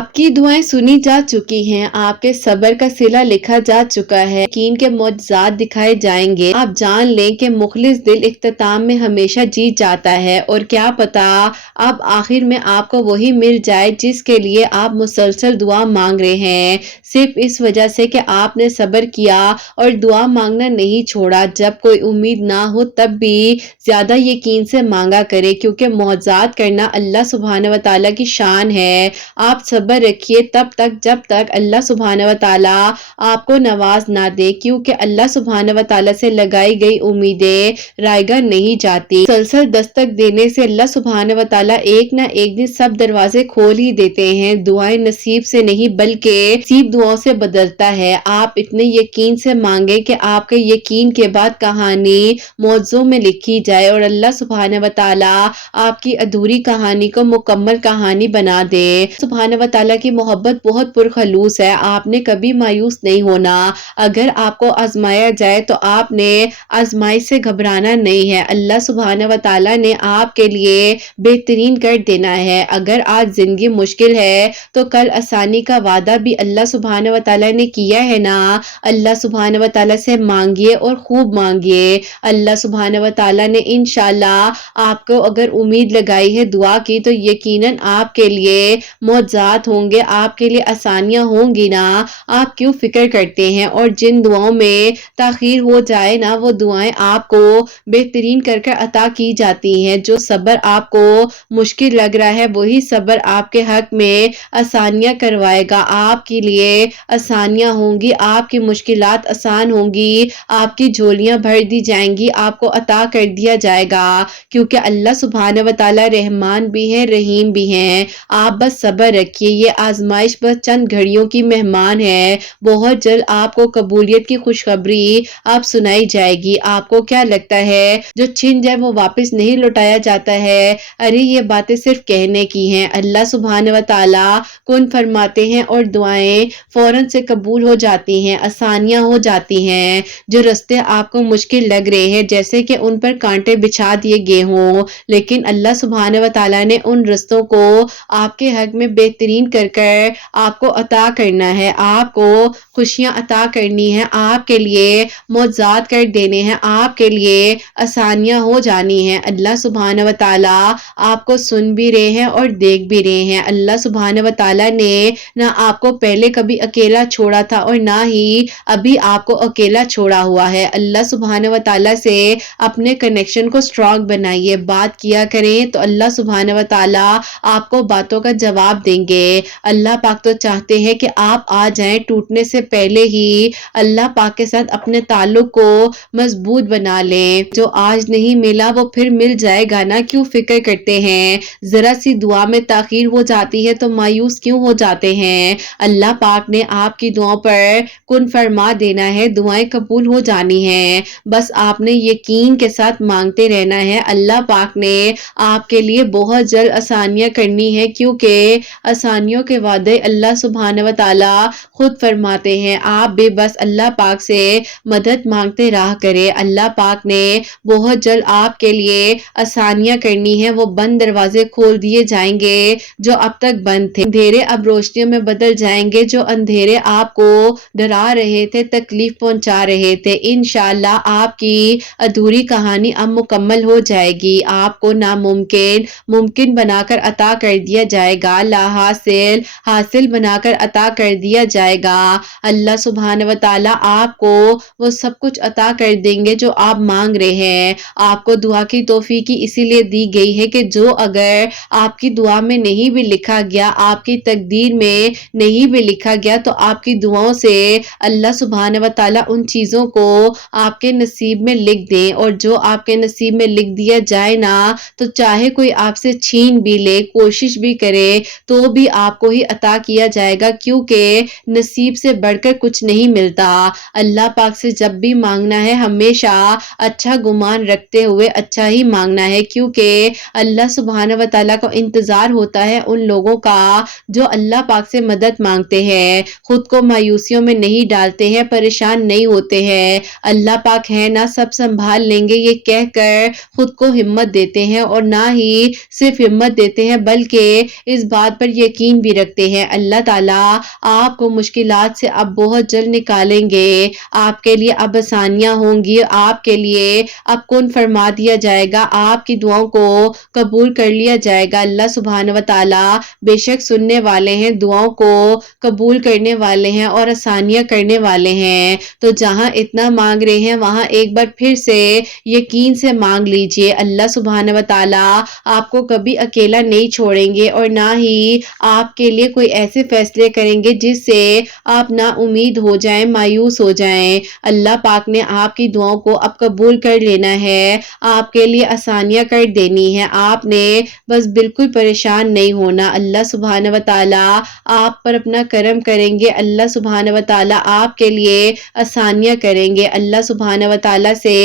آپ کی دعائیں سنی جا چکی ہیں، آپ کے صبر کا صلہ لکھا جا چکا ہے، یقین کے معجزات دکھائے جائیں گے۔ آپ جان لیں کہ مخلص دل اختتام میں ہمیشہ جیت جاتا ہے، اور کیا پتا اب آخر میں آپ کو وہی مل جائے جس کے لیے آپ مسلسل دعا مانگ رہے ہیں، صرف اس وجہ سے کہ آپ نے صبر کیا اور دعا مانگنا نہیں چھوڑا۔ جب کوئی امید نہ ہو تب بھی زیادہ یقین سے مانگا کرے، کیونکہ معجزات کرنا اللہ سبحانہ و تعالیٰ کی شان ہے۔ آپ صبر رکھیے تب تک جب تک اللہ سبحانہ و تعالیٰ آپ کو نواز نہ دے، کیونکہ اللہ سبحانہ و تعالیٰ سے لگائی گئی امیدیں رائگاں نہیں جاتی۔ مسلسل دستک دینے سے اللہ سبحانہ و تعالیٰ ایک نہ ایک دن سب دروازے کھول ہی دیتے ہیں۔ دعائیں نصیب سے نہیں بلکہ نصیب دعاؤں سے بدلتا ہے۔ آپ اتنے یقین سے مانگیں کہ آپ کے یقین کے بعد کہانی معجزوں میں لکھی جائے اور اللہ سبحانہ و تعالیٰ آپ کی ادھوری کہانی کو مکمل کہانی بنا دے۔ سبحانہ و تعالیٰ کی محبت بہت پرخلوص ہے، آپ نے کبھی مایوس نہیں ہونا۔ اگر آپ کو آزمایا جائے تو آپ نے آزمائش سے گھبرانا نہیں ہے، اللہ سبحانہ و تعالیٰ نے آپ کے لیے بہترین کر دینا ہے۔ اگر آج زندگی مشکل ہے تو کل آسانی کا وعدہ بھی اللہ سبحانہ و تعالیٰ نے کیا ہے نا۔ اللہ سبحانہ و تعالیٰ سے مانگیے اور خوب مانگیے، اللہ سبحانہ و تعالیٰ نے انشاءاللہ آپ کو اگر امید لگائی ہے دعا کی تو یقیناً آپ کے لیے معجزات ہوں گے، آپ کے لیے آسانیاں ہوں گی نا۔ آپ کیوں فکر کرتے ہیں؟ اور جن دعاؤں میں تاخیر ہو جائے نا وہ دعائیں آپ کو بہترین کر کر عطا کی جاتی ہیں۔ جو صبر آپ کو مشکل لگ رہا ہے وہی صبر آپ کے حق میں آسانیاں کروائے گا، آپ کے لیے آسانیاں ہوں گی، آپ کی مشکلات آسان ہوں گی، آپ کی جھولیاں بھر دی جائیں گی، آپ کو عطا کر دیا جائے گا، کیونکہ اللہ سبحانہ و تعالیٰ رحمان بھی ہے رحیم بھی ہیں۔ آپ بس صبر رکھیے، یہ آزمائش بس چند گھڑیوں کی مہمان ہے، بہت جلد آپ کو قبولیت کی خوشخبری آپ سنائی جائے گی۔ آپ کو کیا لگتا ہے جو چھن جائے وہ واپس نہیں لوٹایا جاتا ہے؟ ارے یہ باتیں صرف کہنے کی ہیں، اللہ سبحانہ و تعالیٰ کن فرماتے ہیں اور دعائیں فوراً سے قبول ہو جاتی ہیں، آسانیاں ہو جاتی ہیں۔ جو رستے آپ کو مشکل لگ رہے ہیں جیسے کہ ان پر کانٹے بچھا دیے گئے ہوں، لیکن اللہ سبحانہ و تعالیٰ نے ان رستوں کو آپ کے حق میں بہترین کر کر آپ کو عطا کرنا ہے، آپ کو خوشیاں عطا کرنی ہے، آپ کے لیے معجزات کر دینے ہیں، آپ کے لیے آسانیاں ہو جانی ہیں۔ اللہ سبحانہ و تعالیٰ آپ کو سن بھی رہے ہیں اور دیکھ بھی رہے ہیں۔ اللہ سبحانہ و تعالیٰ نے نہ آپ کو پہلے کبھی اکیلا چھوڑا تھا اور نہ ہی ابھی آپ کو اکیلا چھوڑا ہوا ہے۔ اللہ سبحانہ و تعالیٰ سے اپنے کنیکشن کو سٹرونگ بنائیے، بات کیا کریں تو اللہ سبحانہ و تعالیٰ آپ کو باتوں کا جواب دیں گے۔ اللہ پاک تو چاہتے ہیں کہ آپ آ جائیں، ٹوٹنے سے پہلے ہی اللہ پاک کے ساتھ اپنے تعلق کو مضبوط بنا لیں۔ جو آج نہیں ملا وہ پھر مل جائے گا نا، کیوں فکر کرتے ہیں؟ ذرا سی دعا میں تاخیر ہو جاتی ہے تو مایوس کیوں ہو جاتے ہیں؟ اللہ پاک نے آپ کی دعاؤں پر کن فرما دینا ہے، دعائیں قبول ہو جانی ہیں، بس آپ نے یقین کے ساتھ مانگتے رہنا ہے۔ اللہ پاک نے آپ کے لیے بہت جلد آسانیاں کرنی ہے، کیونکہ آسانیوں کے وعدے اللہ سبحانہ و تعالیٰ خود فرماتے ہیں۔ آپ بھی بس اللہ پاک سے مدد مانگتے رہا کریں، اللہ پاک نے بہت جلد آپ کے لیے آسانیاں کرنی ہے، وہ بند دروازے کھول دیے جائیں گے جو اب تک بند تھے، اندھیرے اب روشنیوں میں بدل جائیں گے، جو اندھیرے آپ کو ڈرا رہے تھے، تکلیف پہنچا رہے تھے، انشاءاللہ آپ کی ادھوری کہانی اب مکمل ہو جائے گی، آپ کو ناممکن ممکن بنا کر عطا کر دیا جائے گا، لا حاصل حاصل بنا کر عطا کر دیا جائے گا۔ اللہ سبحانہ و تعالیٰ آپ کو وہ سب کچھ عطا کر دیں گے جو آپ مانگ رہے ہیں۔ آپ کو دعا کی توفیق اسی لیے دی گئی ہے کہ جو اگر آپ کی دعا میں نہیں بھی لکھا گیا، آپ کی تقدیر میں نہیں بھی لکھا گیا، تو آپ کی دعاؤں سے اللہ سبحانہ و تعالیٰ ان چیزوں کو آپ کے نصیب میں لکھ دیں، اور جو آپ کے نصیب میں لکھ دیا جائے نا تو چاہے کوئی آپ سے چھین بھی لے، کوشش بھی کرے تو بھی آپ کو ہی عطا کیا جائے گا، کیونکہ نصیب سے بڑھ کر کچھ نہیں ملتا۔ اللہ پاک سے جب بھی مانگنا ہے ہمیشہ اچھا گمان رکھتے ہوئے اچھا ہی مانگنا ہے، کیونکہ اللہ سبحانہ و تعالیٰ کو انتظار ہوتا ہے ان لوگوں کا جو اللہ پاک سے مدد مانگتے ہیں، خود کو مایوسیوں میں نہیں ڈالتے ہیں، پریشان نہیں ہوتے ہیں، اللہ پاک ہے نا سب سنبھال لیں گے یہ کہہ کر خود کو ہمت دیتے ہیں، اور نہ ہی صرف ہمت دیتے ہیں بلکہ اس بات پر یقین یقین بھی رکھتے ہیں۔ اللہ تعالیٰ آپ کو مشکلات سے اب بہت جلد نکالیں گے، آپ کے لیے اب آسانیاں ہوں گی، آپ کے لیے اب کن فرما دیا جائے گا، آپ کی دعاؤں کو قبول کر لیا جائے گا۔ اللہ سبحانہ و تعالیٰ بے شک سننے والے ہیں، دعاؤں کو قبول کرنے والے ہیں اور آسانیاں کرنے والے ہیں۔ تو جہاں اتنا مانگ رہے ہیں وہاں ایک بار پھر سے یقین سے مانگ لیجئے۔ اللہ سبحانہ و تعالیٰ آپ کو کبھی اکیلا نہیں چھوڑیں گے اور نہ ہی آپ کے لیے کوئی ایسے فیصلے کریں گے جس سے آپ نا امید ہو جائیں، مایوس ہو جائیں۔ اللہ پاک نے آپ کی دعاؤں کو اب قبول کر لینا ہے، آپ کے لیے آسانیاں کر دینی ہے، آپ نے بس بالکل پریشان نہیں ہونا۔ اللہ سبحانہ و تعالیٰ آپ پر اپنا کرم کریں گے، اللہ سبحانہ و تعالیٰ آپ کے لیے آسانیاں کریں گے۔ اللہ سبحانہ و تعالیٰ سے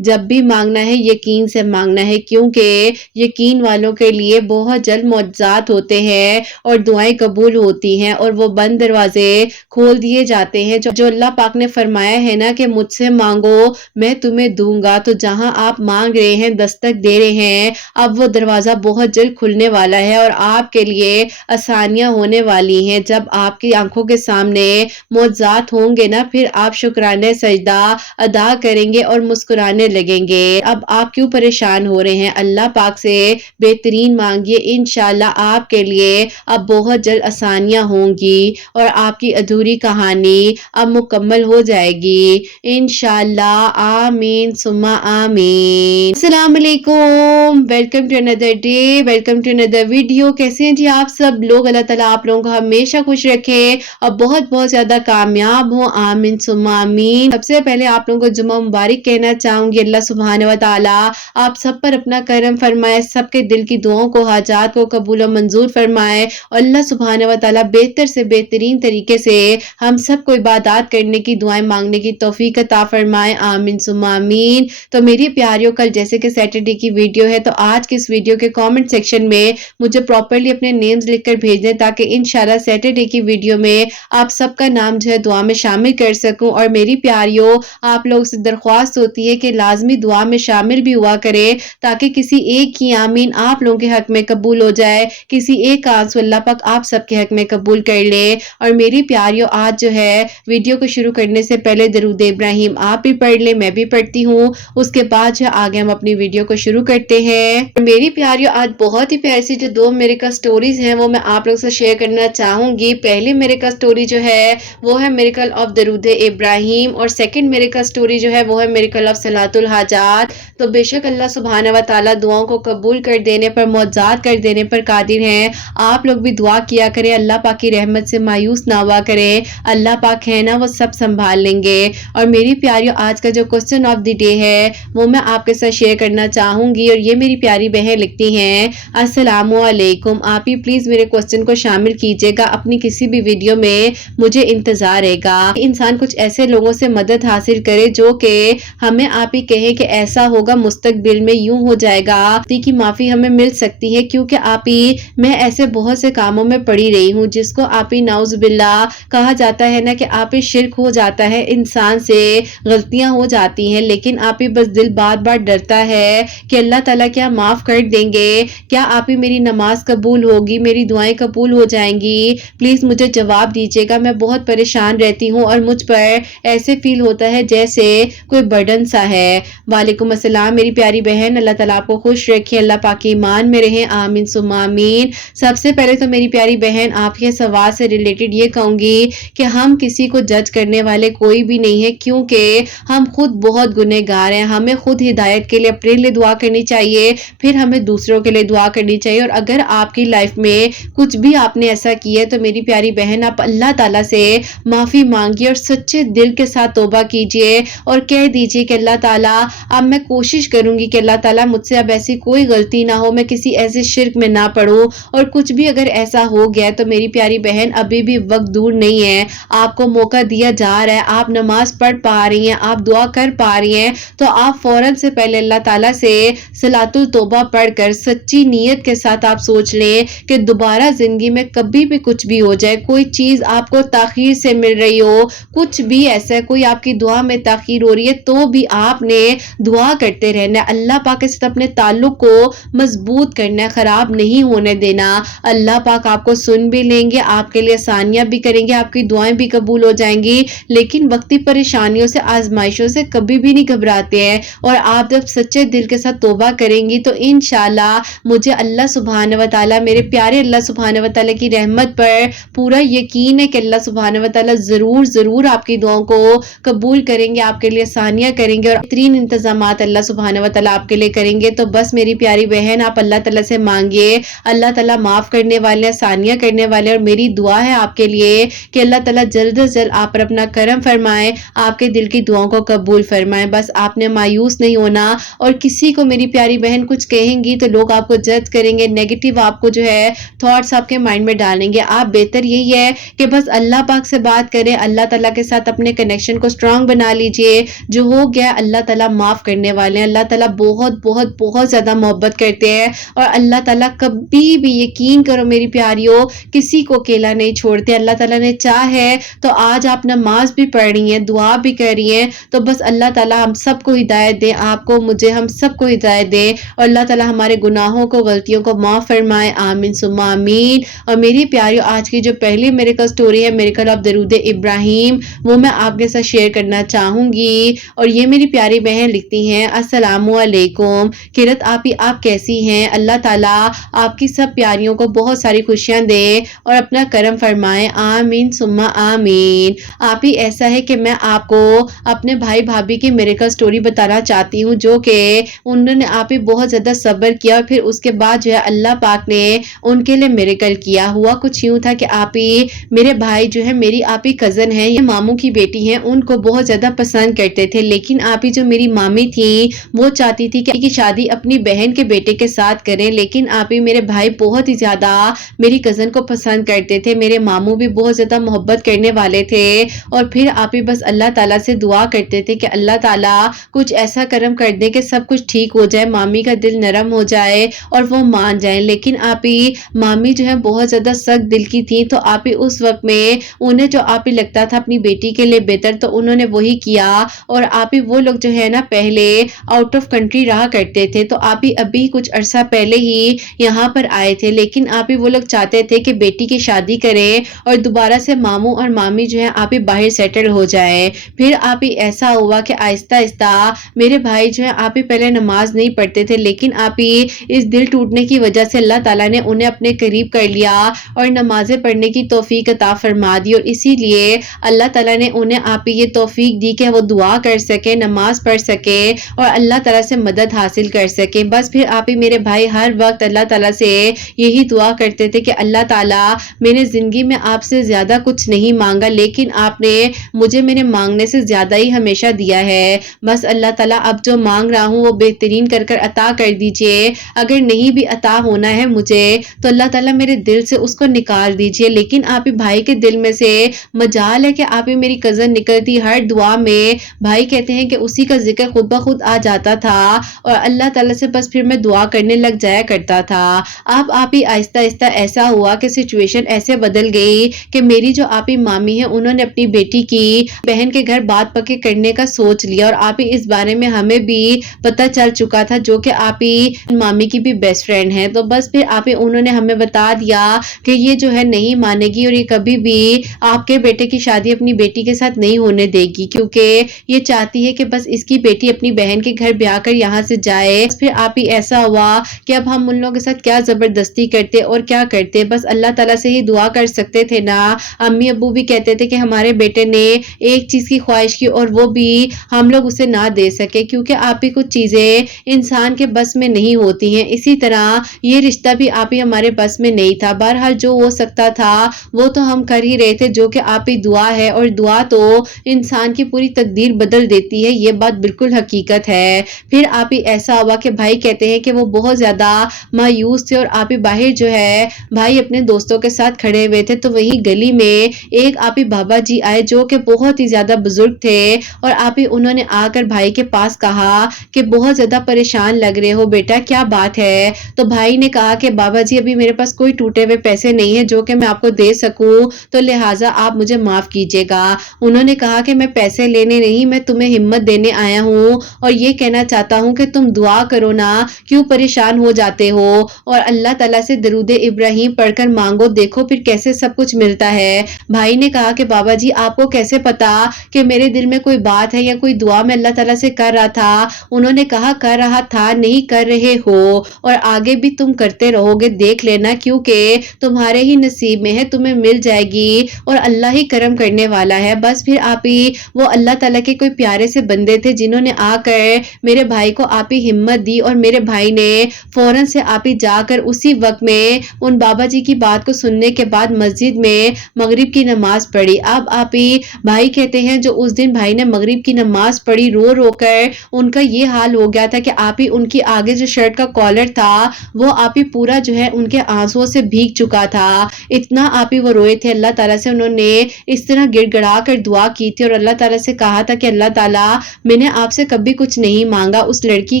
جب بھی مانگنا ہے یقین سے مانگنا ہے، کیونکہ یقین والوں کے لیے بہت جلد معجزات ہوتے ہیں اور دعائیں قبول ہوتی ہیں اور وہ بند دروازے کھول دیے جاتے ہیں۔ جو اللہ پاک نے فرمایا ہے نا کہ مجھ سے مانگو میں تمہیں دوں گا، تو جہاں آپ مانگ رہے ہیں، دستک دے رہے ہیں، اب وہ دروازہ بہت جلد کھلنے والا ہے اور آپ کے لیے آسانیاں ہونے والی ہیں۔ جب آپ کی آنکھوں کے سامنے معجزات ہوں گے نا، پھر آپ شکرانے سجدہ ادا کریں گے اور مسکرانے لگیں گے۔ اب آپ کیوں پریشان ہو رہے ہیں؟ اللہ پاک سے بہترین مانگیے، انشاءاللہ آپ کے لیے اب بہت جلد آسانیاں ہوں گی اور آپ کی ادھوری کہانی اب مکمل ہو جائے گی انشاءاللہ۔ آمین ثم آمین۔ السلام علیکم، welcome to another day, welcome to another video. کیسے ہیں جی آپ سب لوگ؟ اللہ تعالیٰ آپ لوگوں کو ہمیشہ خوش رکھے اور بہت بہت زیادہ کامیاب ہوں، آمین ثم آمین۔ سب سے پہلے آپ لوگوں کو جمعہ مبارک کہنا چاہوں گی۔ اللہ سبحانہ و تعالیٰ آپ سب پر اپنا کرم فرمائے، سب کے دل کی دعاؤں کو، حاجات کو قبول و منظور فرمائے اور اللہ سبحانہ و تعالیٰ بہتر سے بہترین طریقے سے ہم سب کو عبادات کرنے کی، دعائیں مانگنے کی توفیق عطا فرمائے، آمین ثم آمین۔ تو میری پیاریوں، کل جیسے کہ سیٹرڈے کی ویڈیو ہے، تو آج کی اس ویڈیو کے کامنٹ سیکشن میں مجھے پراپرلی اپنے نیمز لکھ کر بھیج دیں تاکہ انشاءاللہ سیٹرڈے کی ویڈیو میں آپ سب کا نام جو ہے دعا میں شامل کر سکوں۔ اور میری پیاریوں، آپ لوگ سے درخواست ہوتی ہے کہ لازمی دعا میں شامل بھی ہوا کرے تاکہ کسی ایک کی آمین آپ لوگوں کے حق میں قبول ہو جائے، کسی ایک کا آنسو اللہ پاک آپ سب کے حق میں قبول کر لے۔ اور میری پیاریوں، آج جو ہے ویڈیو کو شروع کرنے سے پہلے درود ابراہیم آپ بھی پڑھ لیں، میں بھی پڑھتی ہوں، اس کے بعد جو آگے ہم اپنی ویڈیو کو شروع کرتے ہیں۔ میری پیاریوں، آج بہت ہی پیاری سی جو دو میریکل سٹوریز ہیں وہ میں آپ لوگ سے شیئر کرنا چاہوں گی۔ پہلی میریکل سٹوری جو ہے وہ ہے میریکل آف درود ابراہیم اور سیکنڈ میریکل سٹوری جو ہے وہ ہے میریکل آف صلاۃ الحاجات۔ تو بے شک اللہ سبحانہ و تعالیٰ دعاؤں کو قبول کر دینے پر، معجزات کر دینے پر قادر ہیں۔ آپ لوگ بھی دعا کیا کریں، اللہ پاک کی رحمت سے مایوس نہ ہوا کریں، اللہ پاک ہے نا وہ سب سنبھال لیں گے۔ اور میری پیاریوں، آج کا جو کوسچن آف دی ڈے ہے وہ میں آپ کے ساتھ شیئر کرنا چاہوں گی اور یہ میری پیاری بہن لکھتی ہیں، السلام علیکم، آپ ہی پلیز میرے کوسچن کو شامل کیجئے گا اپنی کسی بھی ویڈیو میں، مجھے انتظار رہے گا۔ انسان کچھ ایسے لوگوں سے مدد حاصل کرے جو کہ ہمیں آپ ہی کہیں کہ ایسا ہوگا مستقبل میں، یوں ہو جائے گا، کی معافی ہمیں مل سکتی ہے، کیونکہ آپ ہی میں ایسے بہت سے کاموں میں پڑی رہی ہوں جس کو آپ ہی نعوذ باللہ کہا جاتا ہے نا کہ آپ ہی شرک ہو جاتا ہے، انسان سے غلطیاں ہو جاتی ہیں، لیکن آپ ہی بس دل بار بار ڈرتا ہے کہ اللہ تعالیٰ کیا معاف کر دیں گے، کیا آپ ہی میری نماز قبول ہوگی، میری دعائیں قبول ہو جائیں گی، پلیز مجھے جواب دیجیے گا، میں بہت پریشان رہتی ہوں اور مجھ پر ایسے فیل ہوتا ہے جیسے کوئی برڈن سا ہے۔ وعلیکم السلام میری پیاری بہن، اللہ تعالیٰ آپ کو خوش رکھے، اللہ پاک کے ایمان میں رہیں، آمین ثم آمین۔ سب سے پہلے تو میری پیاری بہن آپ کے سوال سے ریلیٹڈ یہ کہوں گی کہ ہم کسی کو جج کرنے والے کوئی بھی نہیں ہے، کیونکہ ہم خود بہت گنہگار ہیں، ہمیں خود ہدایت کے لیے اپنے لیے دعا کرنی چاہیے، پھر ہمیں دوسروں کے لیے دعا کرنی چاہیے۔ اور اگر آپ کی لائف میں کچھ بھی آپ نے ایسا کیا ہے تو میری پیاری بہن آپ اللہ تعالیٰ سے معافی مانگیے اور سچے دل کے ساتھ توبہ کیجیے اور کہہ دیجیے کہ اللہ تعالیٰ اب میں کوشش کروں گی کہ اللہ تعالیٰ مجھ سے اب ایسی کوئی غلطی نہ ہو، میں کسی ایسے شرک میں نہ پڑوں، اور کچھ بھی اگر ایسا ہو گیا تو میری پیاری بہن ابھی بھی وقت دور نہیں ہے، آپ کو موقع دیا جا رہا ہے، آپ نماز پڑھ پا رہی ہیں، آپ دعا کر پا رہی ہیں، تو آپ فوراً سے پہلے اللہ تعالیٰ سے صلاۃ التوبہ پڑھ کر سچی نیت کے ساتھ آپ سوچ لیں کہ دوبارہ زندگی میں کبھی بھی کچھ بھی ہو جائے، کوئی چیز آپ کو تاخیر سے مل رہی ہو، کچھ بھی ایسا ہے، کوئی آپ کی دعا میں تاخیر ہو رہی ہے، تو بھی آپ نے دعا کرتے رہنا ہے، اللہ پاک کے ساتھ اپنے تعلق کو مضبوط کرنا ہے، خراب نہیں ہونے دینا، اللہ पाक आपको सुन भी लेंगे, आपके लिए आसानियां भी करेंगे, आपकी दुआएं भी कबूल हो जाएंगी। लेकिन वक्ती परेशानियों से, आजमाइशों से कभी भी नहीं घबराते हैं, और आप जब सच्चे दिल के साथ तौबा करेंगी तो इंशाल्लाह मुझे अल्लाह सुब्हान व तआला, मेरे प्यारे अल्लाह सुब्हान व तआला की रहमत पर पूरा यकीन है कि अल्लाह सुब्हान व तआला जरूर जरूर आपकी दुआओं को कबूल करेंगे, आपके लिए आसानियां करेंगे और बेहतरीन इंतजामात अल्लाह सुब्हान व तआला आपके लिए करेंगे। तो बस मेरी प्यारी बहन, आप अल्लाह ताला से मांगिए, अल्लाह ताला माफ करने वाले, आसानियां करने वाले, और मेरी दुआ है आपके लिए कि अल्लाह ताला जल्द से जल्द आप पर अपना करम फरमाए, आपके दिल की दुआओं को कबूल फरमाए। बस आपने मायूस नहीं होना, और किसी को मेरी प्यारी बहन कुछ कहेंगी तो लोग आपको जज करेंगे, नेगेटिव आपको जो है थॉट्स आपके माइंड में डालेंगे। आप बेहतर यही है कि बस अल्लाह पाक से बात करें, अल्लाह ताला के साथ अपने कनेक्शन को स्ट्रांग बना लीजिए। जो हो गया अल्लाह ताला माफ करने वाले हैं, अल्लाह ताला बहुत बहुत बहुत ज्यादा मोहब्बत करते हैं, और अल्लाह ताला कभी भी, यकीन करो मेरी प्यारियों, किसी को अकेला नहीं छोड़ते। अल्लाह ताला ने चाह है तो आज आप नमाज भी पढ़ रही हैं, दुआ भी कर रही हैं, तो बस अल्लाह ताला हम सबको हिदायत दे, आपको, मुझे, हम सबको हिदायत दे, और अल्लाह ताला हमारे गुनाहों को, गलतियों को माफ फरमाए। आमीन सुम्मा आमीन। और मेरी प्यारियों, आज की जो पहली मिरेकल स्टोरी है, मिरेकल ऑफ दरूद इब्राहिम, वो मैं आपके साथ शेयर करना चाहूंगी। और ये मेरी प्यारी बहन लिखती हैं, अस्सलामु अलैकुम किरत आपी, आप कैसी हैं? अल्लाह ताला आपकी सब प्यारियों को बहुत सारी खुशियां दे और अपना करम फरमाए। आमीन सुम्मा आमीन। आप ही, ऐसा है कि मैं आपको अपने भाई भाभी की मिरेकल स्टोरी बताना चाहती हूँ, जो कि उन्होंने आप ही बहुत ज्यादा सब्र किया, और फिर उसके बाद जो है अल्लाह पाक ने उनके लिए मिरेकल किया। हुआ कुछ यूं था कि आप ही, मेरे भाई जो है, मेरी आप ही कजन है, ये मामू की बेटी है, उनको बहुत ज्यादा पसंद करते थे। लेकिन आप ही जो मेरी मामी थी, वो चाहती थी कि शादी अपनी बहन के बेटे के साथ करें। लेकिन आप ही, मेरे भाई बहुत ही ज्यादा मेरी कजन को पसंद करते थे, मेरे मामू भी बहुत ज्यादा मोहब्बत करने वाले थे। और फिर आप ही बस अल्लाह ताला से दुआ करते थे कि अल्लाह ताला कुछ ऐसा करम कर दे कि सब कुछ ठीक हो जाए, मामी का दिल नरम हो जाए और वो मान जाए। लेकिन आप ही, मामी जो है बहुत ज्यादा सख्त दिल की थी, तो आप ही उस वक्त में उन्हें जो आप ही लगता था अपनी बेटी के लिए बेहतर, तो उन्होंने वही किया। और आप ही, वो लोग जो है ना पहले आउट ऑफ कंट्री रहा करते थे, तो आप ही अभी कुछ अरसा पहले ही यहाँ पर आए थे। लेकिन आप ही, वो लोग चाहते थे कि बेटी की शादी करें और दोबारा से मामू और मामी जो है आप ही बाहर सेटल हो जाए। फिर आप ही ऐसा हुआ कि आहिस्ता आहिस्ता मेरे भाई जो है आप ही पहले नमाज नहीं पढ़ते थे, लेकिन आप ही इस दिल टूटने की वजह से अल्लाह ताला ने उन्हें अपने करीब कर लिया और नमाजें पढ़ने की तौफीक अता फरमा दी। और इसीलिए अल्लाह ताला ने उन्हें आप ही ये तौफीक दी कि वो दुआ कर सके, नमाज पढ़ सके और अल्लाह ताला से मदद हासिल कर सके। बस फिर आप ही, मेरे भाई हर वक्त अल्लाह ताला से यही दुआ करते थे कि अल्लाह ताला, मैंने जिंदगी में आपसे ज्यादा कुछ नहीं मांगा, लेकिन आपने मुझे मेरे मांगने से ज्यादा ही हमेशा दिया है। बस अल्लाह ताला, अब जो मांग रहा हूँ वो बेहतरीन कर कर अता कर दीजिए। अगर नहीं भी अता होना है मुझे, तो अल्लाह ताला मेरे दिल से उसको निकाल दीजिए। लेकिन आप ही, भाई के दिल में से मजाल है कि आप ही, मेरी कजन निकलती हर दुआ में, भाई कहते हैं कि उसी का जिक्र खुद ब खुद आ जाता था, और अल्लाह ताला से बस फिर मैं दुआ करने लग जाया करता था। अब आप ही, आहिस्ता आहिस्ता ऐसा हुआ कि सिचुएशन ऐसे बदल गई कि मेरी जो आप ही मामी है, उन्होंने अपनी बेटी की बहन के घर बात पक्के करने का सोच लिया। और आप ही, इस बारे में हमें भी पता चल चुका था, जो कि आप ही मामी की भी बेस्ट फ्रेंड है। तो बस फिर आप ही, उन्होंने हमें बता दिया कि ये जो है नहीं मानेगी और ये कभी भी आपके बेटे की शादी अपनी बेटी के साथ नहीं होने देगी, क्योंकि ये चाहती है कि बस इसकी बेटी अपनी बहन के घर ब्याह कर यहाँ से जाए। फिर आप ही, ऐसा हुआ कि अब हम उन लोगों के साथ क्या जबरदस्ती करते और क्या करते, बस अल्लाह ताला से ही दुआ कर सकते थे ना। अम्मी अब्बू भी कहते थे कि हमारे बेटे ने एक चीज की ख्वाहिश की और वो भी हम लोग उसे ना दे सके, क्योंकि आप ही, कुछ चीजें इंसान के बस में नहीं होती हैं। इसी तरह ये रिश्ता भी आप ही हमारे बस में नहीं था। बहरहाल जो हो सकता था वो तो हम कर ही रहे थे, जो कि आप ही दुआ है, और दुआ तो इंसान की पूरी तकदीर बदल देती है, ये बात बिल्कुल हकीकत है। फिर आप ही, ऐसा हुआ कि भाई कहते हैं कि वो बहुत ज्यादा मायूस थे, और आप ही बाहर जो है भाई अपने दोस्तों के साथ खड़े हुए थे, तो वही गली में एक आप ही बाबा जी आए, जो कि बहुत ही ज्यादा बुजुर्ग थे। और आप ही, उन्होंने आकर भाई के पास कहा कि बहुत ज्यादा परेशान लग रहे हो बेटा, क्या बात है? तो भाई ने कहा कि बाबा जी, अभी मेरे पास कोई टूटे हुए पैसे नहीं है जो कि मैं आपको दे सकूं, तो लिहाजा आप मुझे माफ कीजिएगा। उन्होंने कहा कि मैं पैसे लेने नहीं, मैं तुम्हें हिम्मत देने आया हूँ और ये कहना चाहता हूँ कि तुम दुआ करो ना, क्यों परेशान हो जाते हो और अल्लाह ताला से दरूद इब्राहिम पढ़कर मांगो, देखो फिर कैसे सब कुछ मिलता है। भाई ने कहा कि बाबा जी आपको कैसे पता कि मेरे दिल में कोई बात है या कोई दुआ मैं अल्लाह ताला से कर रहा था। उन्होंने कहा कर रहा था नहीं, कर रहे हो और आगे भी तुम करते रहोगे, देख लेना, क्योंकि तुम्हारे ही नसीब में है, तुम्हें मिल जाएगी और अल्लाह ही करम करने वाला है। बस फिर आप ही वो अल्लाह ताला के कोई प्यारे से बंदे थे जिन्होंने आकर मेरे भाई को आप ही हिम्मत दी और मेरे भाई ने फौरन से आप ही जाकर उसी वक्त में उन बाबा जी की बात को सुनने के बाद मस्जिद में मगरिब की नमाज पढ़ी। अब आप ही भाई कहते हैं जो उस दिन भाई ने मगरिब की नमाज पढ़ी, रो रो कर उनका ये हाल हो गया था कि आप ही उनकी आगे जो शर्ट का कॉलर था वो आप ही पूरा जो है उनके आंसुओं से भीग चुका था। इतना आप ही वो रोए थे अल्लाह ताला से, उन्होंने इस तरह गिड़गिड़ा कर दुआ की थी और अल्लाह ताला से कहा था कि अल्लाह ताला मैंने आपसे कभी कुछ नहीं मांगा, उस लड़की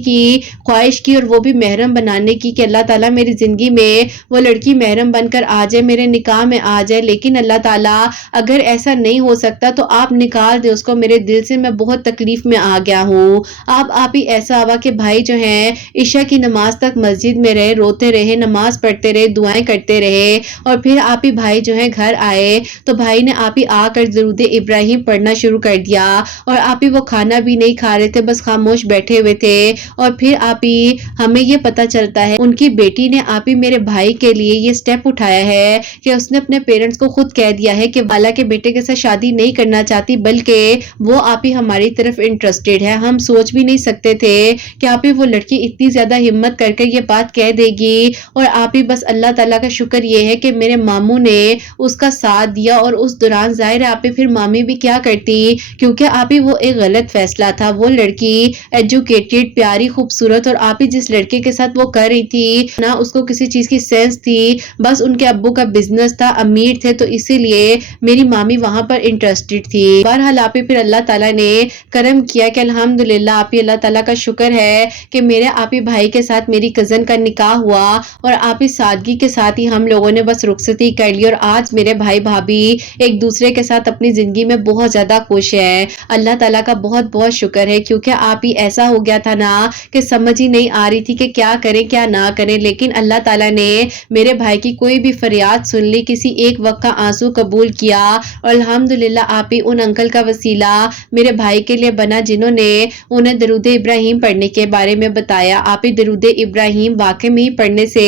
की ख्वाहिश की और वो भी महरम बनाने की कि अल्लाह ताला मेरी जिंदगी में वो लड़की महरम बनकर आ जाए, मेरे निकाह में आ जाए। लेकिन अल्लाह ताला अगर ऐसा नहीं हो सकता तो आप निकाल दे उसको मेरे दिल से, मैं बहुत तकलीफ में आ गया हूँ। अब आप ही ऐसा हुआ कि भाई जो है ईशा की नमाज तक मस्जिद में रहे, रोते रहे, नमाज पढ़ते रहे, दुआएं करते रहे और फिर आप ही भाई जो है घर आए तो भाई ने आप ही आकर दरूद इब्राहिम पढ़ना शुरू कर दिया और आप ही वो खाना भी नहीं खा रहे थे, बस खामोश बैठे हुए थे। और फिर आप ही हमें ये पता चलता है उनकी बेटी ने आप ही मेरे भाई के लिए ये स्टेप उठाया है कि उसने अपने पेरेंट्स को खुद कह दिया है कि वाला के बेटे के साथ शादी नहीं करना चाहती, बल्कि वो आप ही हमारी तरफ इंटरेस्टेड है। हम सोच भी नहीं सकते थे कि आप ही वो लड़की इतनी ज्यादा हिम्मत करके ये बात कह देगी। और आप ही बस अल्लाह ताला का शुक्र ये है कि मेरे मामू ने उसका साथ दिया और उस दौरान जाहिर है आप ही फिर मामी भी क्या करती, क्योंकि आप ही वो एक गलत फैसला था। वो लड़की एजुकेटेड, प्यारी, खूबसूरत और आप ही जिस लड़के के साथ वो कर रही थी ना उसको किसी चीज की सेंस थी, बस उनके अब्बू का बिजनेस था, अमीर थे, तो इसीलिए मेरी मामी वहां पर इंटरेस्टेड थी। बहरहाल आप ही फिर अल्लाह ताला ने करम किया कि अल्हम्दुलिल्लाह आप ही अल्लाह ताला का शुक्र है कि मेरे आप ही भाई के साथ मेरी कजन का निकाह हुआ और आप ही सादगी के साथ ही हम लोगों ने बस रुखसती कर ली और आज मेरे भाई भाभी एक दूसरे के साथ अपनी जिंदगी में बहुत ज्यादा खुश है। अल्लाह ताला का बहुत बहुत शुक्र है, क्योंकि आप ही ऐसा हो गया था ना कि समझ ही नहीं आ रही थी कि क्या करें क्या ना करें, लेकिन अल्लाह ताला ने मेरे भाई की कोई भी फरियाद सुन ली, किसी एक वक्त का आंसू कबूल किया और अल्हम्दुलिल्लाह आप ही उन अंकल का वसीला मेरे भाई के लिए बना जिन्होंने उन्हें दरूद इब्राहिम पढ़ने के बारे में बताया। आप ही दरूद इब्राहिम वाकई में ही पढ़ने से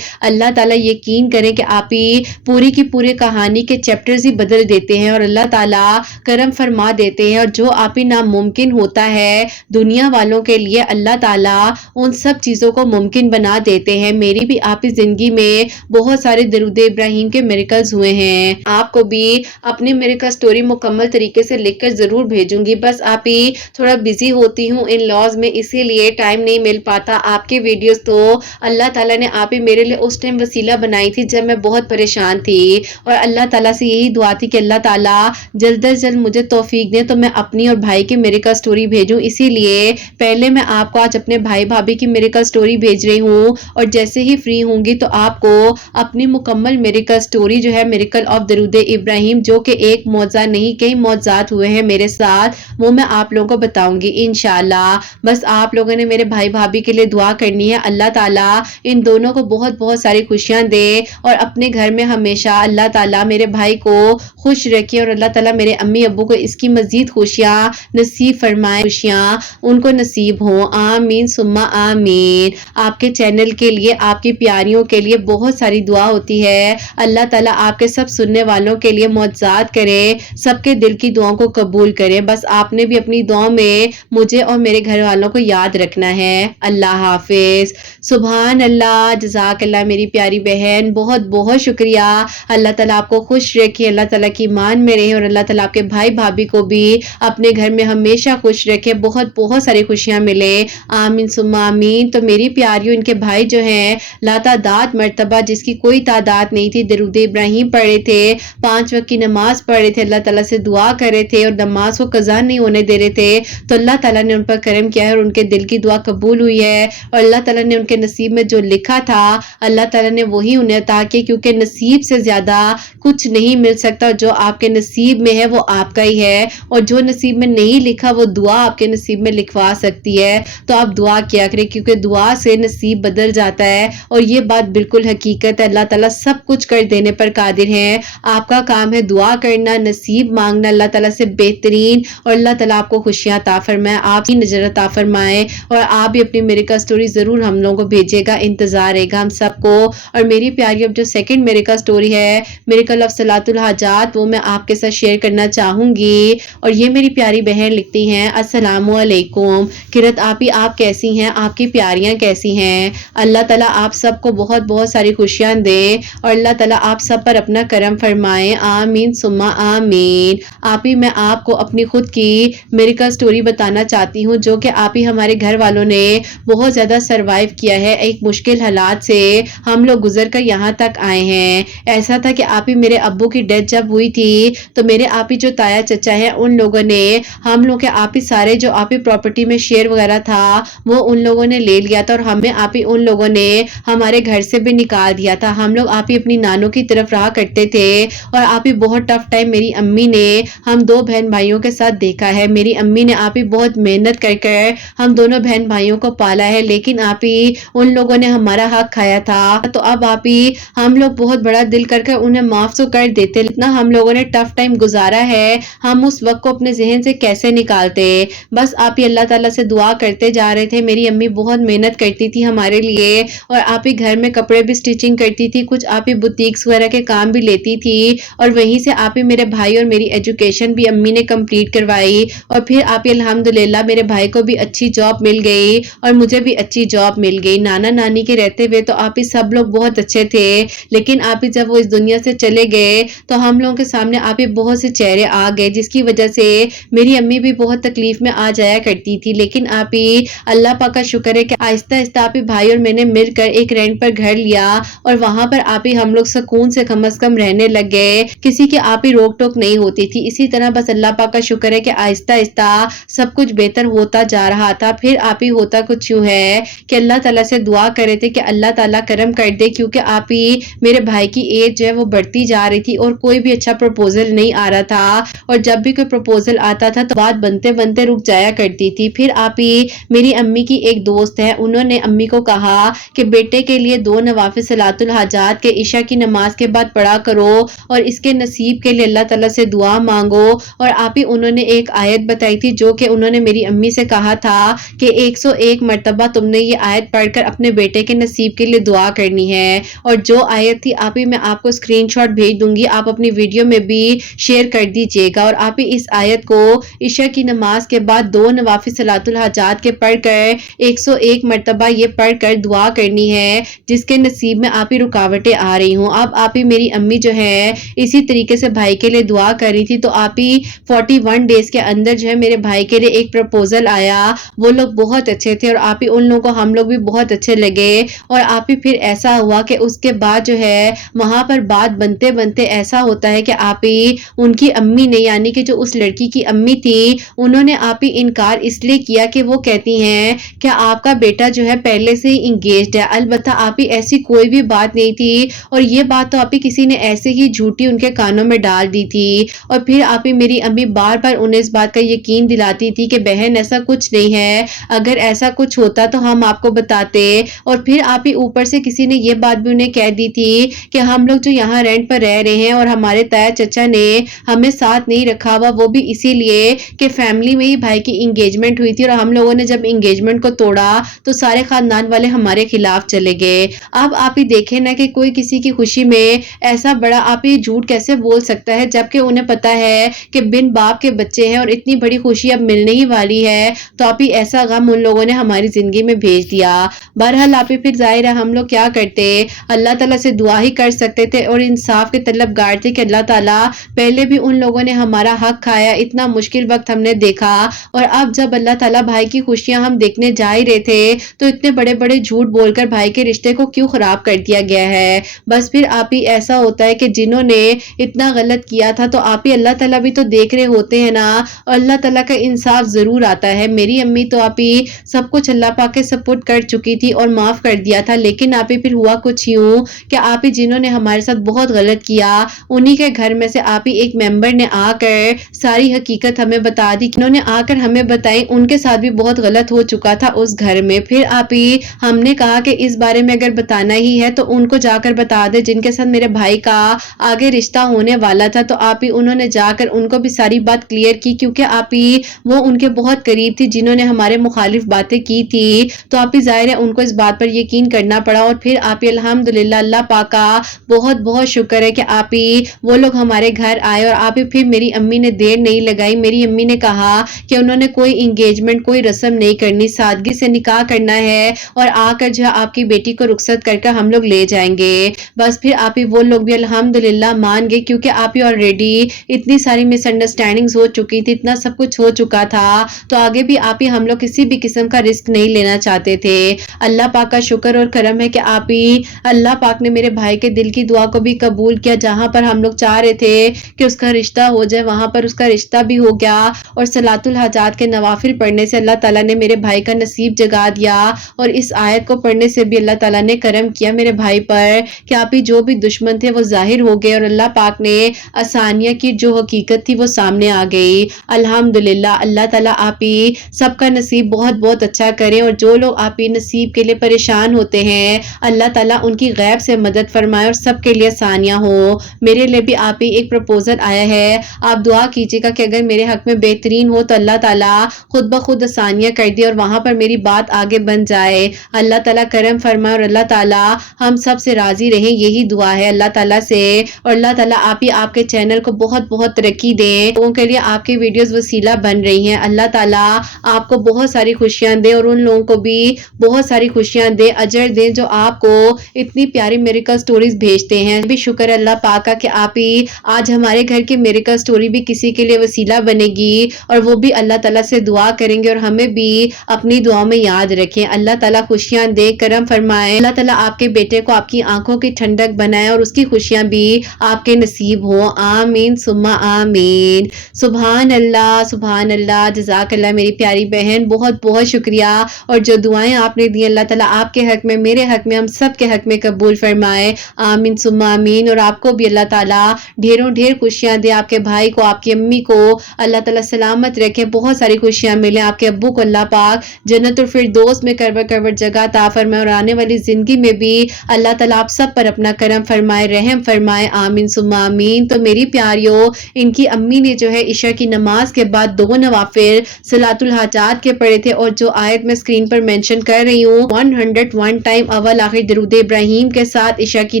अल्लाह ताला यकीन करें कि आप ही पूरी की पूरी कहानी के चैप्टर्स ही बदल देते हैं और अल्लाह ताला करम फरमा देते हैं। और जो आप ही नामुमकिन होता है दुनिया वालों के लिए अल्लाह ताला उन सब चीज़ों को मुमकिन बना देते हैं। मेरी भी आप ही जिंदगी में बहुत सारे दरूद इब्राहिम के मिरेकल्स हुए हैं। आपको भी अपनी मिरेकल स्टोरी मुकम्मल तरीके से लिखकर जरूर भेजूंगी, बस आप ही थोड़ा बिजी होती हूँ इन लॉज में, इसीलिए टाइम नहीं मिल पाता। आपके वीडियोस तो अल्लाह ताला ने आप ही मेरे लिए उस टाइम वसीला बनाई थी जब मैं बहुत परेशान थी और अल्लाह ताला से यही दुआ थी कि अल्लाह ताला जल्द से जल्द मुझे तौफीक दे तो मैं अपनी और भाई की मिरेकल स्टोरी भेजूं। इसीलिए पहले मैं आपको आज अपने भाई भाभी की मिरेकल स्टोरी भेज रही हूँ और जैसे ही फ्री होंगी तो आपको अपनी मुकम्मल मिरेकल स्टोरी जो है मिरेकल ऑफ दरूद इब्राहिम, जो कि एक मौजा नहीं कई मौजात हुए हैं मेरे साथ, वो मैं आप लोगों को बताऊंगी इंशाल्लाह। बस आप लोगों ने मेरे भाई भाभी के लिए दुआ करनी है, अल्लाह ताला इन दोनों को बहुत बहुत सारी खुशियां दे और अपने घर में हमेशा अल्लाह ताला मेरे भाई को खुश रखे और अल्लाह ताला मेरे अम्मी अब्बू को इसकी मजीद खुशियां नसीब फरमाए, खुशियां उनको नसीब हो, आमीन सुम्मा आमीन। आपके चैनल के लिए, आपकी प्यारियों के लिए बहुत सारी दुआ होती है। अल्लाह ताला आपके सब सुनने वालों के लिए मौजज़ात करे, सबके दिल की दुआओं को कबूल करे। बस आपने भी अपनी दुआओं में मुझे और मेरे घर वालों को याद रखना है। अल्लाह हाफिज। सुभान अल्लाह, जज़ाक अल्लाह मेरी प्यारी बहन, बहुत बहुत शुक्रिया। अल्लाह ताला आपको खुश रखे, अल्लाह ताला की मान में रहे और अल्लाह ताला आपके भाई भाभी को भी अपने घर में हमेशा खुश रखे, बहुत बहुत सारी खुशियां मिले, आमीन सुम्मा आमीन। तो मेरी प्यारियों, इनके भाई जो हैं लातादाद मर्तबा, जिसकी कोई तादाद नहीं थी, दरूद इब्राहिम पढ़े थे, 5 वक्त की नमाज पढ़े थे, अल्लाह ताला से दुआ करे थे और नमाज को कज़ा नहीं होने दे रहे थे, तो अल्लाह ताला ने उन पर करम किया है और उनके दिल की दुआ कबूल हुई है और अल्लाह ताला ने उनके नसीब में जो लिखा था अल्लाह ताला ने वही उन्हें अता किया, क्योंकि नसीब से ज्यादा कुछ नहीं मिल सकता। जो आपके नसीब में है वो आपका ही है और जो नसीब में नहीं लिखा वो दुआ आपके नसीब में लिखवा सकती है। तो आप दुआ किया करें, क्योंकि दुआ से नसीब बदल जाता है और ये बात बिल्कुल हकीकत हकीकत है, अल्लाह ताला सब कुछ कर देने पर कादिर है। आपका काम है दुआ करना, नसीब मांगना अल्लाह ताला से बेहतरीन, और अल्लाह ताला आपको खुशियां अता फरमाए, आपकी नजर अता फरमाए, और आप भी अपनी मिरेकल स्टोरी जरूर हम लोगों को भेजेगा, इंतजार रहेगा हम सबको। और मेरी प्यारी अब जो सेकंड मिरेकल स्टोरी है, मिरेकल ऑफ सलातुल हाजात, वो मैं आपके साथ शेयर करना चाहूंगी। और ये मेरी प्यारी बहन लिखती हैं, अस्सलामु अलैकुम किरत आपी, आप कैसी हैं, आपकी प्यारियां कैसी हैं। अल्लाह ताला आप सबको बहुत बहुत सारी खुशियां दे, और अल्लाह ताला आप सब पर अपना करम फरमाए, आमीन सुम्मा आमीन। आप ही मैं आपको अपनी खुद की मिरेकल स्टोरी बताना चाहती हूँ, जो कि आप ही हमारे घर वालों ने बहुत ज़्यादा सरवाइव किया है। एक मुश्किल हालात से हम लोग गुजर कर यहाँ तक आए हैं। ऐसा था कि आप ही मेरे अब्बू की डेथ जब हुई थी, तो मेरे आप ही जो ताया चचा है, उन लोगों ने हम लोग के आप ही सारे जो आप ही प्रॉपर्टी में शेयर वगैरह था, वो उन लोगों ने ले लिया था, और हमें आप ही उन लोगों ने हमारे घर से भी निकाल दिया था। हम लोग आप ही अपनी नानों की तरफ रहा करते थे, और आप ही बहुत टफ टाइम मेरी अम्मी ने हम दो बहन भाइयों के साथ देखा है। मेरी अम्मी ने आप ही बहुत मेहनत कर कर हम दोनों बहन भाइयों को पाला है, लेकिन आप ही उन लोगों ने हमारा हक खाया था। तो अब आप ही हम लोग बहुत बड़ा दिल करके उन्हें माफ तो कर देते, इतना हम लोगों ने टफ टाइम गुजारा है, हम उस वक्त को अपने जहन से कैसे निकालते। बस आप ही अल्लाह ताला से दुआ करते जा रहे थे। मेरी अम्मी बहुत मेहनत करती थी हमारे लिए, और आप ही घर में कपड़े भी स्टिचिंग करती थी, कुछ आप ही बुटीक्स वगैरह के काम भी लेती थी, और वहीं से आप ही मेरे भाई और मेरी एजुकेशन भी अम्मी ने कंप्लीट करवाई। और फिर आप ही अल्हम्दुलिल्लाह मेरे भाई को भी अच्छी जॉब मिल गई, और मुझे भी अच्छी जॉब मिल गई। नाना नानी के रहते हुए तो आप ही सब लोग बहुत अच्छे थे, लेकिन आप ही जब वो इस दुनिया से चले गए, तो हम लोगों के सामने आप ही बहुत से चेहरे आ गए, जिसकी वजह से मेरी अम्मी भी बहुत तकलीफ में आ जाया करती थी। लेकिन आप ही अल्लाह पाक का शुक्र है कि आहिस्ता आहिस्ता आप ही भाई और मैंने मिलकर एक रेंट पर घर लिया, और वहां पर आप ही हम लोग सुकून से कम से कम रहने लग गए, किसी की आप ही रोक टोक नहीं होती थी। इसी तरह बस अल्लाह पाक का शुक्र है कि आहिस्ता आहिस्ता सब कुछ बेहतर होता जा रहा था। फिर आप ही होता कुछ यूं है कि अल्लाह ताला से दुआ करे थे कि अल्लाह ताला करम कर दे, क्योंकि आप ही मेरे भाई की एज जो है वो बढ़ती जा रही थी, और कोई भी अच्छा प्रपोजल नहीं आ रहा था, और जब भी कोई प्रपोजल आता था तो बात बनते बनते रुक जाया करती थी। फिर आप ही मेरी अम्मी की एक दोस्त है, उन्होंने अम्मी को कहा कि बेटे के लिए 2 नवाफिल सलातुल हाजात के इशा की नमाज के बाद पढ़ा करो, और इसके नसीब के लिए अल्लाह ताला से दुआ मांगो। और आप ही उन्होंने एक आयत बताई थी, जो कि उन्होंने मेरी अम्मी से कहा था कि 101 मरतबा तुमने ये आयत पढ़कर अपने बेटे के नसीब के लिए दुआ करनी है। और जो आयत थी आप ही मैं आपको स्क्रीनशॉट भेज दूंगी, आप अपनी वीडियो में भी शेयर कर दीजिएगा। और आप ही इस आयत को इशा की नमाज के बाद 2 नवाफिल सलातुल हाजात के पढ़कर 101 मरतबा ये पढ़कर दुआ करनी है, जिसके नसीब में आप ही रुकावटें आ रही हूँ। अब आप ही मेरी अम्मी जो है इसी तरीके से भाई के लिए दुआ कर रही थी, तो आप ही 41 डेज के अंदर जो है मेरे भाई के लिए एक प्रपोजल आया। वो लोग बहुत अच्छे थे, और आप ही उन लोगों को हम लोग भी बहुत अच्छे लगे। और आप ही फिर ऐसा हुआ कि उसके बाद जो है वहां पर बात बनते बनते ऐसा होता है कि आप ही उनकी अम्मी ने, यानी कि जो उस लड़की की अम्मी थी, उन्होंने आप ही इनकार इसलिए किया कि वो कहती हैं कि आपका बेटा जो है पहले से ही इंगेज्ड है। अलबत्ता आप ही ऐसी कोई भी बात नहीं थी, और ये बात तो आप ही किसी ने ऐसे ही झूठी उनके कानों में डाल दी थी। और फिर आप ही मेरी अम्मी बार बार उन्हें इस बात का यकीन दिलाती थी कि बहन ऐसा कुछ नहीं है, अगर ऐसा कुछ होता तो हम आपको बताते। और फिर आप ही ऊपर से किसी ने ये बात भी उन्हें कह दी थी कि हम लोग जो यहाँ रेंट पर रह रहे हैं, और हमारे ताया चचा ने हमें साथ नहीं रखा हुआ, वो भी इसीलिए कि फैमिली में ही भाई की इंगेजमेंट हुई थी, और हम लोगों ने जब इंगेजमेंट को तोड़ा तो सारे खानदान वाले हमारे खिलाफ चले गए। अब आप ही देखें ना कि कोई किसी की खुशी में ऐसा बड़ा आप ही झूठ कैसे बोल सकता है, जबकि उन्हें पता है कि बिन बाप के बच्चे हैं, और इतनी बड़ी खुशी अब मिलने ही वाली है, तो आप ही ऐसा गम उन लोगों ने हमारी जिंदगी में भेज दिया। बहरहाल आप ही फिर जाहिर है हम लोग क्या करते, अल्लाह ताला से दुआ ही कर सकते थे, और इंसाफ के तलबगार थे कि अल्लाह ताला पहले भी उन लोगों ने हमारा हक खाया, इतना मुश्किल वक्त हमने देखा, और अब जब अल्लाह ताला भाई की खुशियां हम देखने जा ही रहे थे, तो इतने बड़े बड़े झूठ बोलकर भाई के रिश्ते को क्यों खराब कर दिया गया है। बस फिर आप ही ऐसा होता है कि जिन्होंने इतना गलत किया था, तो आप ही अल्लाह ताला भी तो देख रहे होते हैं ना, और अल्लाह ताला का इंसाफ जरूर आता है। मेरी अम्मी तो आप ही सब कुछ अल्लाह पाक के सपोर्ट कर चुकी थी और माफ कर दिया था, लेकिन आप ही फिर हुआ कुछ यूं कि आप ही जिन्होंने हमारे साथ बहुत गलत किया, उन्हीं के घर में से आप ही एक मेंबर ने आकर सारी हकीकत हमें बता दी। उन्होंने आकर हमें बताई उनके साथ भी बहुत गलत हो चुका था उस घर में। फिर आप ही हमने कहा कि इस बारे में अगर बताना ही ہے تو ان کو جا کر بتا دے جن کے ساتھ میرے بھائی کا آگے رشتہ ہونے والا تھا۔ تو آپ ہی انہوں نے جا کر ان کو بھی ساری بات کلیئر کی، کیونکہ آپ ہی وہ ان کے بہت قریب تھی جنہوں نے ہمارے مخالف باتیں کی تھی۔ تو آپ ہی ظاہر ہے ان کو اس بات پر یقین کرنا پڑا، اور پھر آپ ہی الحمدللہ اللہ پاک کا بہت بہت شکر ہے کہ آپ ہی وہ لوگ ہمارے گھر آئے، اور آپ ہی پھر میری امی نے دیر نہیں لگائی۔ میری امی نے کہا کہ انہوں نے کوئی انگیجمنٹ کوئی رسم نہیں کرنی، سادگی سے نکاح کرنا ہے، اور آ کر جو ہے آپ کی بیٹی کو رخصت کر ہم لوگ لے جائیں گے۔ بس پھر آپ ہی وہ لوگ بھی الحمدللہ مان گئے، کیونکہ آپ ہی آلریڈی اتنی ساری مس انڈرسٹینڈنگز ہو چکی تھی، اتنا سب کچھ ہو چکا تھا، تو آگے بھی آپ ہی ہم لوگ کسی بھی قسم کا رسک نہیں لینا چاہتے تھے۔ اللہ پاک کا شکر اور کرم ہے کہ آپ ہی اللہ پاک نے میرے بھائی کے دل کی دعا کو بھی قبول کیا، جہاں پر ہم لوگ چاہ رہے تھے کہ اس کا رشتہ ہو جائے وہاں پر اس کا رشتہ بھی ہو گیا، اور صلاۃ الحاجات کے نوافل پڑھنے سے اللہ تعالیٰ نے میرے بھائی کا نصیب جگا دیا، اور اس آیت کو پڑھنے سے بھی اللہ تعالیٰ نے کرم کیا میرے بھائی پر کہ آپ ہی جو بھی دشمن تھے وہ ظاہر ہو گئے، اور اللہ پاک نے آسانیاں کی جو حقیقت تھی وہ سامنے آ گئی۔ الحمدللہ اللہ تعالیٰ آپ ہی سب کا نصیب بہت بہت اچھا کریں، اور جو لوگ آپ ہی نصیب کے لیے پریشان ہوتے ہیں اللہ تعالیٰ ان کی غیب سے مدد فرمائے اور سب کے لیے آسانیاں ہو۔ میرے لیے بھی آپ ہی ایک پروپوزل آیا ہے، آپ دعا کیجیے گا کہ اگر میرے حق میں بہترین ہو تو اللہ تعالیٰ خود بخود آسانیاں کر دے اور وہاں پر میری بات آگے بن جائے، اللہ تعالیٰ کرم فرمائے، اور اللہ تعالیٰ ہم سب سے راضی رہیں، یہی دعا ہے اللہ تعالیٰ سے۔ اور اللہ تعالیٰ آپ ہی آپ کے چینل کو بہت بہت ترقی دیں، لوگوں کے لیے آپ کی ویڈیوز وسیلہ بن رہی ہیں، اللہ تعالیٰ آپ کو بہت ساری خوشیاں دے، اور ان لوگوں کو بھی بہت ساری خوشیاں دے، اجر دے جو آپ کو اتنی پیاری میریکل سٹوریز بھیجتے ہیں۔ بھی شکر ہے اللہ پاک کا کہ آپ ہی آج ہمارے گھر کی میریکل سٹوری بھی کسی کے لیے وسیلہ بنے گی، اور وہ بھی اللہ تعالیٰ سے دعا کریں گے اور ہمیں بھی اپنی دعاؤں میں یاد رکھیں۔ اللہ تعالیٰ خوشیاں دے، کرم فرمائے، اللہ تعالیٰ آپ کے بیٹے کو آپ کی آنکھوں کی ٹھنڈک بنائے اور اس کی خوشیاں بھی آپ کے نصیب ہوں، آمین ثم آمین۔ سبحان اللہ، جزاک اللہ میری پیاری بہن، بہت بہت شکریہ، اور جو دعائیں آپ نے دی اللہ تعالیٰ آپ کے حق میں، میرے حق میں، ہم سب کے حق میں قبول فرمائے، آمین ثم آمین۔ اور آپ کو بھی اللہ تعالیٰ ڈھیروں ڈھیر خوشیاں دے، آپ کے بھائی کو، آپ کی امی کو اللہ تعالیٰ سلامت رکھے، بہت ساری خوشیاں ملیں، آپ کے ابو کو اللہ پاک جنت الفردوس میں کربر جگہ عطا فرمائے، اور آنے والی زندگی میں بھی اللہ تعالیٰ آپ سب پر اپنا کرم فرمائے، رحم فرمائے، آمین ثم آمین۔ تو میری پیاریوں، ان کی امی نے جو ہے عشاء کی نماز کے بعد 2 نوافل صلاۃ الحاجات کے پڑھے تھے، اور جو آیت میں اسکرین پر مینشن کر رہی ہوں 101 ٹائم اول آخر درود ابراہیم کے ساتھ عشاء کی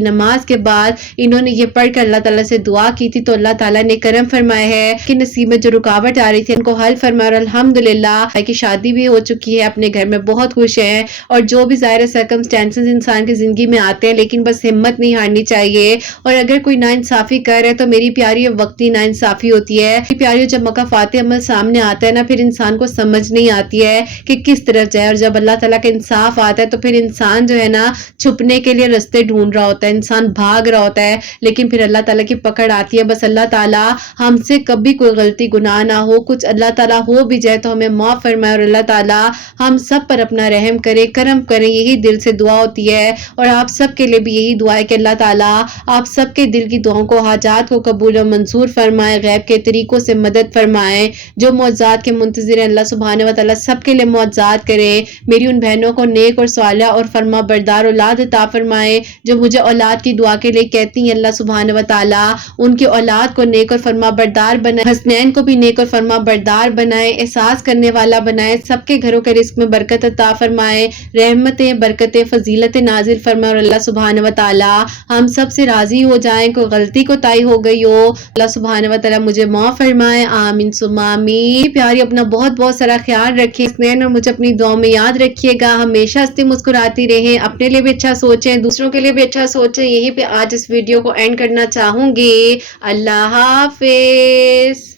نماز کے بعد انہوں نے یہ پڑھ کر اللہ تعالیٰ سے دعا کی تھی، تو اللہ تعالیٰ نے کرم فرمایا ہے کہ نصیب میں جو رکاوٹ آ رہی تھی ان کو حل فرمایا، اور الحمدللہ بھائی کی شادی بھی ہو چکی ہے، اپنے گھر میں بہت خوش ہیں، اور جو بھی ظاہر سرکمسٹانسز انسان کی زندگی میں آتے ہیں لیکن بس ہمت نہیں ہارنی چاہیے، اور اگر کوئی ناانصافی کر رہے تو میری پیاری وقتی ناانصافی ہوتی ہے، میری پیاری جب مکافات عمل سامنے آتا ہے نا، پھر انسان کو سمجھ نہیں آتی ہے کہ کس طرف جائے، اور جب اللہ تعالیٰ کا انصاف آتا ہے تو پھر انسان جو ہے نا چھپنے کے لیے رستے ڈھونڈ رہا ہوتا ہے، انسان بھاگ رہا ہوتا ہے، لیکن پھر اللہ تعالیٰ کی پکڑ آتی ہے۔ بس اللہ تعالیٰ ہم سے کبھی کوئی غلطی گناہ نہ ہو، کچھ اللہ تعالیٰ ہو بھی جائے تو ہمیں معاف فرمائے، اور اللہ تعالیٰ ہم سب پر اپنا رحم کرے، کرم کرے، یہی دل سے دعا ہوتی ہے، اور آپ سب کے لیے بھی یہی دعا ہے کہ اللہ تعالیٰ آپ سب کے دل کی دعاؤں کو، حاجات کو قبول و منظور فرمائے، غیب کے طریقوں سے مدد فرمائے، جو معجزات کے منتظر ہیں اللہ سبحانہ و تعالیٰ سب کے لیے معجزات کرے، میری ان بہنوں کو نیک اور صالحہ اور فرما بردار اولاد عطا فرمائے، جو مجھے اولاد کی دعا کے لیے کہتی ہیں، اللہ سبحانہ و تعالیٰ ان کی اولاد کو نیک اور فرما بردار بنائے، حسنین کو بھی نیک اور فرما بردار بنائے، احساس کرنے والا بنائے، سب کے گھروں کے رزق میں برکت عطا فرمائے، رحمتیں برکتیں فضیلت نازل فرمائے، اور اللہ سبحانہ و تعالیٰ ہم سب سے راضی ہو جائیں، کوئی غلطی کوتاہی ہو گئی ہو اللہ سبحانہ و تعالیٰ مجھے معاف فرمائے، آمین ثم آمین۔ پیاری اپنا بہت بہت سارا خیال رکھیں حسنین، اور مجھے اپنی دعاؤں میں یاد رکھیے گا، ہمیشہ ہنستی مسکراتی رہیں، اپنے لیے بھی اچھا سوچیں، دوسروں کے لیے بھی اچھا سوچیں۔ یہیں پہ آج اس ویڈیو کو اینڈ کرنا چاہوں گی، اللہ حافظ۔